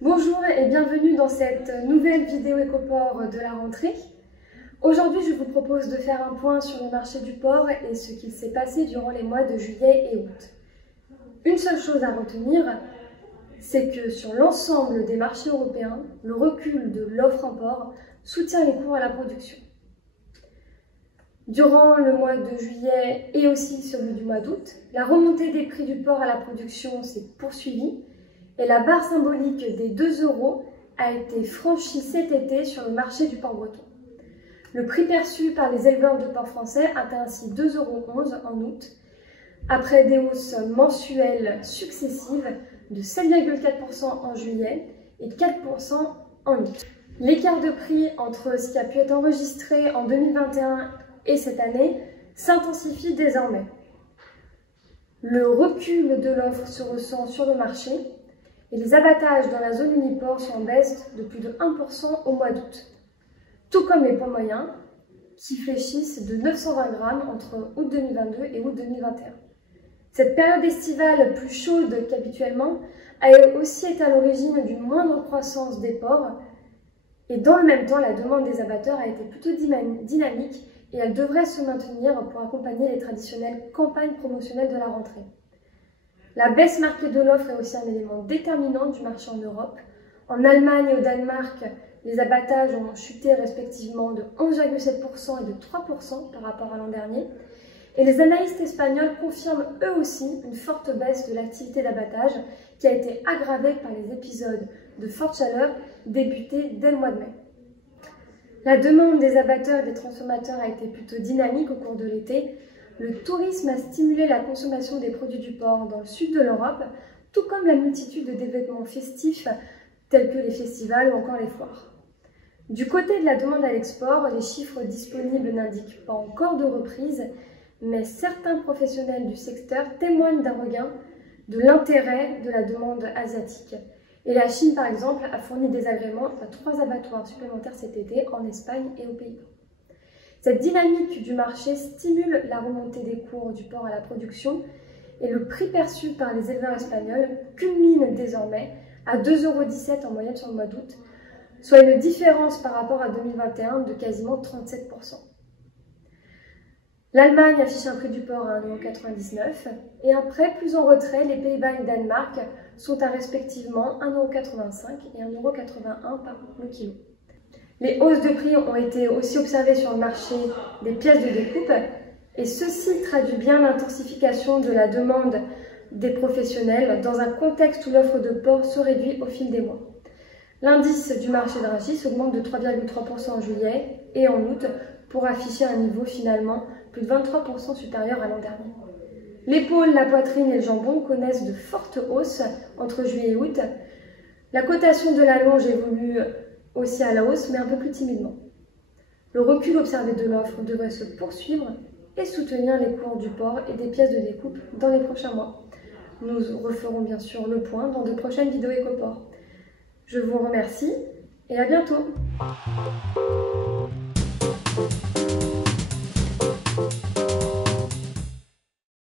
Bonjour et bienvenue dans cette nouvelle vidéo Écoport de la rentrée. Aujourd'hui, je vous propose de faire un point sur le marché du porc et ce qu'il s'est passé durant les mois de juillet et août. Une seule chose à retenir, c'est que sur l'ensemble des marchés européens, le recul de l'offre en porc soutient les cours à la production. Durant le mois de juillet et aussi celui du mois d'août, la remontée des prix du porc à la production s'est poursuivie et la barre symbolique des 2 € a été franchie cet été sur le marché du porc breton. Le prix perçu par les éleveurs de porc français atteint ainsi 2,11 € en août, après des hausses mensuelles successives de 7,4% en juillet et 4% en août. L'écart de prix entre ce qui a pu être enregistré en 2021 et cette année s'intensifie désormais. Le recul de l'offre se ressent sur le marché et les abattages dans la zone Uniporc sont en baisse de plus de 1% au mois d'août, tout comme les poids moyens qui fléchissent de 920 grammes entre août 2022 et août 2021. Cette période estivale plus chaude qu'habituellement a aussi été à l'origine d'une moindre croissance des porcs et dans le même temps la demande des abatteurs a été plutôt dynamique et elle devrait se maintenir pour accompagner les traditionnelles campagnes promotionnelles de la rentrée. La baisse marquée de l'offre est aussi un élément déterminant du marché en Europe. En Allemagne et au Danemark, les abattages ont chuté respectivement de 11,7% et de 3% par rapport à l'an dernier. Et les analystes espagnols confirment eux aussi une forte baisse de l'activité d'abattage qui a été aggravée par les épisodes de forte chaleur débutés dès le mois de mai. La demande des abatteurs et des transformateurs a été plutôt dynamique au cours de l'été. Le tourisme a stimulé la consommation des produits du porc dans le sud de l'Europe, tout comme la multitude d'événements festifs tels que les festivals ou encore les foires. Du côté de la demande à l'export, les chiffres disponibles n'indiquent pas encore de reprise, mais certains professionnels du secteur témoignent d'un regain de l'intérêt de la demande asiatique. Et la Chine, par exemple, a fourni des agréments à 3 abattoirs supplémentaires cet été en Espagne et aux Pays-Bas. Cette dynamique du marché stimule la remontée des cours du porc à la production et le prix perçu par les éleveurs espagnols culmine désormais à 2,17 € en moyenne sur le mois d'août, soit une différence par rapport à 2021 de quasiment 37%. L'Allemagne affiche un prix du porc à 1,99 € et après, plus en retrait, les Pays-Bas et le Danemark sont à respectivement 1,85 € et 1,81 € par le kilo. Les hausses de prix ont été aussi observées sur le marché des pièces de découpe et ceci traduit bien l'intensification de la demande des professionnels dans un contexte où l'offre de porc se réduit au fil des mois. L'indice du marché de Rungis augmente de 3,3% en juillet et en août pour afficher un niveau finalement plus de 23% supérieur à l'an dernier. L'épaule, la poitrine et le jambon connaissent de fortes hausses entre juillet et août. La cotation de la longe évolue aussi à la hausse, mais un peu plus timidement. Le recul observé de l'offre devrait se poursuivre et soutenir les cours du porc et des pièces de découpe dans les prochains mois. Nous referons bien sûr le point dans de prochaines vidéos Écoport. Je vous remercie et à bientôt.